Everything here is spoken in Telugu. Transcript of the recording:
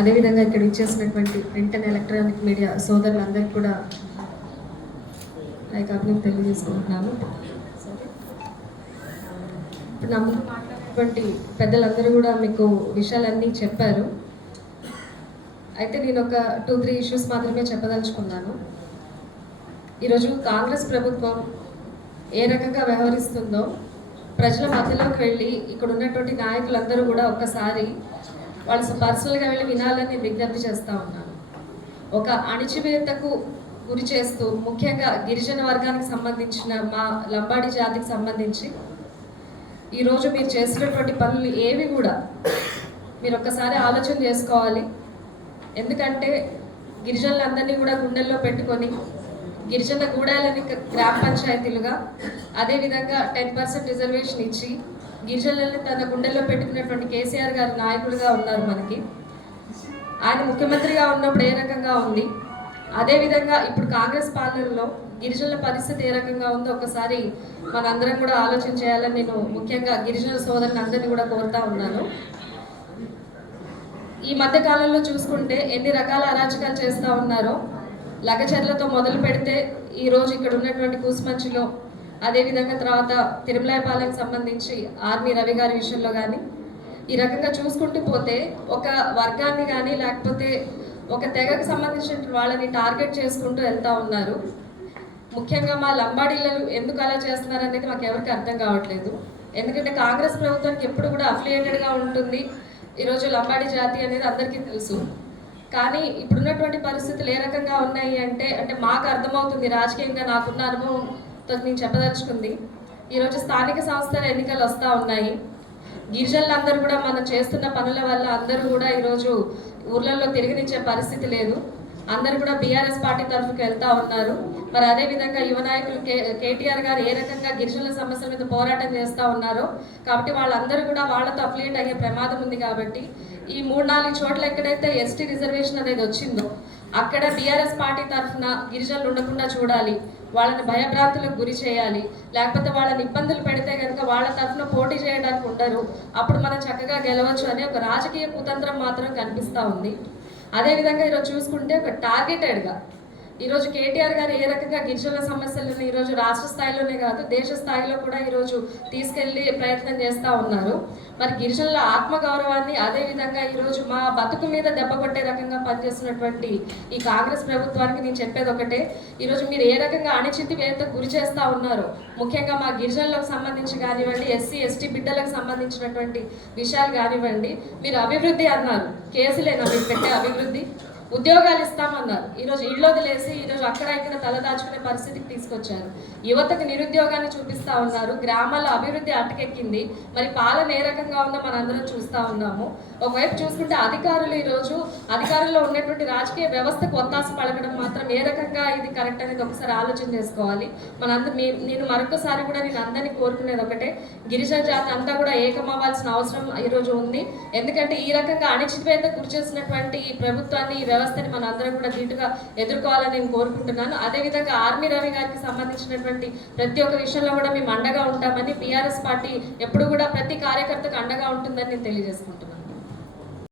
అదేవిధంగా ఇక్కడ ఇచ్చేసినటువంటి ప్రింట్ అండ్ ఎలక్ట్రానిక్ మీడియా సోదరులందరికీ కూడా లైక్ అభినందన తెలియజేసుకుంటున్నాను ఇప్పుడు నా ముందు మాట్లాడినటువంటి పెద్దలందరూ కూడా మీకు విషయాలన్నీ చెప్పారు. అయితే నేను ఒక టూ త్రీ ఇష్యూస్ మాత్రమే చెప్పదలుచుకున్నాను. ఈరోజు కాంగ్రెస్ ప్రభుత్వం ఏ రకంగా వ్యవహరిస్తుందో ప్రజల మధ్యలోకి వెళ్ళి ఇక్కడ ఉన్నటువంటి నాయకులందరూ కూడా ఒక్కసారి వాళ్ళు పర్సనల్గా వెళ్ళి వినాలని నేను విజ్ఞప్తి చేస్తూ ఉన్నాను. ఒక అణిచివేతకు గురి చేస్తూ ముఖ్యంగా గిరిజన వర్గానికి సంబంధించిన మా లంబాడి జాతికి సంబంధించి ఈరోజు మీరు చేసినటువంటి పనులు ఏవి కూడా మీరు ఒక్కసారి ఆలోచన చేసుకోవాలి. ఎందుకంటే గిరిజనులందరినీ కూడా గుండెల్లో పెట్టుకొని గిరిజన గూడాలని గ్రామ పంచాయతీలుగా అదేవిధంగా టెన్ పర్సెంట్ రిజర్వేషన్ ఇచ్చి గిరిజనులను తన గుండెల్లో పెట్టుకున్నటువంటి కేసీఆర్ గారి నాయకులుగా ఉన్నారు మనకి. ఆయన ముఖ్యమంత్రిగా ఉన్నప్పుడు ఏ రకంగా ఉంది? అదేవిధంగా ఇప్పుడు కాంగ్రెస్ పాలనలో గిరిజనుల పరిస్థితి ఏ రకంగా ఉందో ఒకసారి మనందరం కూడా ఆలోచన చేయాలని నేను ముఖ్యంగా గిరిజన సోదరుని అందరినీ కూడా కోరుతా ఉన్నాను. ఈ మధ్య కాలంలో చూసుకుంటే ఎన్ని రకాల అరాచకాలు చేస్తూ ఉన్నారో లగచర్లతో మొదలు పెడితే ఈ రోజు ఇక్కడ ఉన్నటువంటి కూసుమంచిలో అదేవిధంగా తర్వాత తిరుమలాయపాలకు సంబంధించి ఆర్మీ రవి గారి విషయంలో కానీ ఈ రకంగా చూసుకుంటూ పోతే ఒక వర్గాన్ని కానీ లేకపోతే ఒక తెగకు సంబంధించిన వాళ్ళని టార్గెట్ చేసుకుంటూ వెళ్తా ఉన్నారు. ముఖ్యంగా మా లంబాడీలను ఎందుకు అలా చేస్తున్నారు అనేది మాకు ఎవరికి అర్థం కావట్లేదు. ఎందుకంటే కాంగ్రెస్ ప్రభుత్వానికి ఎప్పుడు కూడా అఫిలియేటెడ్గా ఉంటుంది. ఈరోజు లంబాడి జాతి అనేది అందరికీ తెలుసు. కానీ ఇప్పుడున్నటువంటి పరిస్థితులు ఏ రకంగా ఉన్నాయి అంటే అంటే మాకు అర్థమవుతుంది. రాజకీయంగా నాకున్న నాకు నేను చెప్పదలుచుకుంది. ఈరోజు స్థానిక సంస్థల ఎన్నికలు వస్తూ ఉన్నాయి. గిరిజనులందరూ కూడా మనం చేస్తున్న పనుల వల్ల అందరూ కూడా ఈరోజు ఊర్లలో తిరిగినిచ్చే పరిస్థితి లేదు. అందరూ కూడా బీఆర్ఎస్ పార్టీ తరఫుకి వెళ్తూ ఉన్నారు. మరి అదే విధంగా యువ నాయకులు కే కేటీఆర్ గారు ఏ రకంగా గిరిజనుల సమస్యల మీద పోరాటం చేస్తూ ఉన్నారో కాబట్టి వాళ్ళందరూ కూడా వాళ్ళతో అఫిలియేట్ అయ్యే ప్రమాదం ఉంది కాబట్టి ఈ మూడు నాలుగు చోట్ల ఎక్కడైతే ఎస్టీ రిజర్వేషన్ అనేది వచ్చిందో అక్కడ బీఆర్ఎస్ పార్టీ తరఫున గిరిజనులు ఉండకుండా చూడాలి. వాళ్ళని భయభ్రాంతులకు గురి చేయాలి. లేకపోతే వాళ్ళని ఇబ్బందులు పెడితే కనుక వాళ్ళ తరఫున పోటీ చేయడానికి ఉండరు. అప్పుడు మనం చక్కగా గెలవచ్చు అనే ఒక రాజకీయ కుతంత్రం మాత్రం కనిపిస్తూ ఉంది. అదేవిధంగా ఈరోజు చూసుకుంటే ఒక టార్గెటెడ్గా ఈరోజు కేటీఆర్ గారు ఏ రకంగా గిరిజనుల సమస్యలను ఈరోజు రాష్ట్ర స్థాయిలోనే కాదు దేశ స్థాయిలో కూడా ఈరోజు తీసుకెళ్ళి ప్రయత్నం చేస్తూ ఉన్నారు. మరి గిరిజనుల ఆత్మగౌరవాన్ని అదేవిధంగా ఈరోజు మా బతుకు మీద దెబ్బ కొట్టే రకంగా పనిచేస్తున్నటువంటి ఈ కాంగ్రెస్ ప్రభుత్వానికి నేను చెప్పేది ఒకటే. ఈరోజు మీరు ఏ రకంగా అణచితివేతకు గురి చేస్తూ ఉన్నారు ముఖ్యంగా మా గిరిజనులకు సంబంధించి కానివ్వండి ఎస్సీ ఎస్టీ బిడ్డలకు సంబంధించినటువంటి విషయాలు కానివ్వండి మీరు అభివృద్ధి అన్నారు. కేసులేనా మీరు పెట్టే అభివృద్ధి? ఉద్యోగాలు ఇస్తామన్నారు. ఈరోజు ఇళ్ళు వదిలేసి ఈరోజు అక్కడ ఇక్కడ తలదాచుకునే పరిస్థితికి తీసుకొచ్చారు. యువతకు నిరుద్యోగాన్ని చూపిస్తా ఉన్నారు. గ్రామాల అభివృద్ధి అటకెక్కింది. మరి పాలన ఏ రకంగా ఉందో మనందరం చూస్తూ ఉన్నాము. ఒకవైపు చూసుకుంటే అధికారులు ఈరోజు అధికారంలో ఉన్నటువంటి రాజకీయ వ్యవస్థకు ఒత్తాస పలకడం మాత్రం ఏ రకంగా ఇది కరెక్ట్ అనేది ఒకసారి ఆలోచన చేసుకోవాలి. మనందరూ మీ నేను మరొకసారి కూడా నేను అందరినీ కోరుకునేది ఒకటే. గిరిజన జాతి అంతా కూడా ఏకమవ్వాల్సిన అవసరం ఈరోజు ఉంది. ఎందుకంటే ఈ రకంగా అణిచివేత గురి చేసినటువంటి ఈ ప్రభుత్వాన్ని ఈ వ్యవస్థని మన అందరం కూడా ధీటుగా ఎదుర్కోవాలని నేను కోరుకుంటున్నాను. అదేవిధంగా ఆర్మీ రవి గారికి సంబంధించినటువంటి ప్రతి ఒక్క విషయంలో కూడా మేము అండగా ఉంటామని బీఆర్ఎస్ పార్టీ ఎప్పుడు కూడా ప్రతి కార్యకర్తకు అండగా ఉంటుందని నేను తెలియజేసుకుంటున్నాను.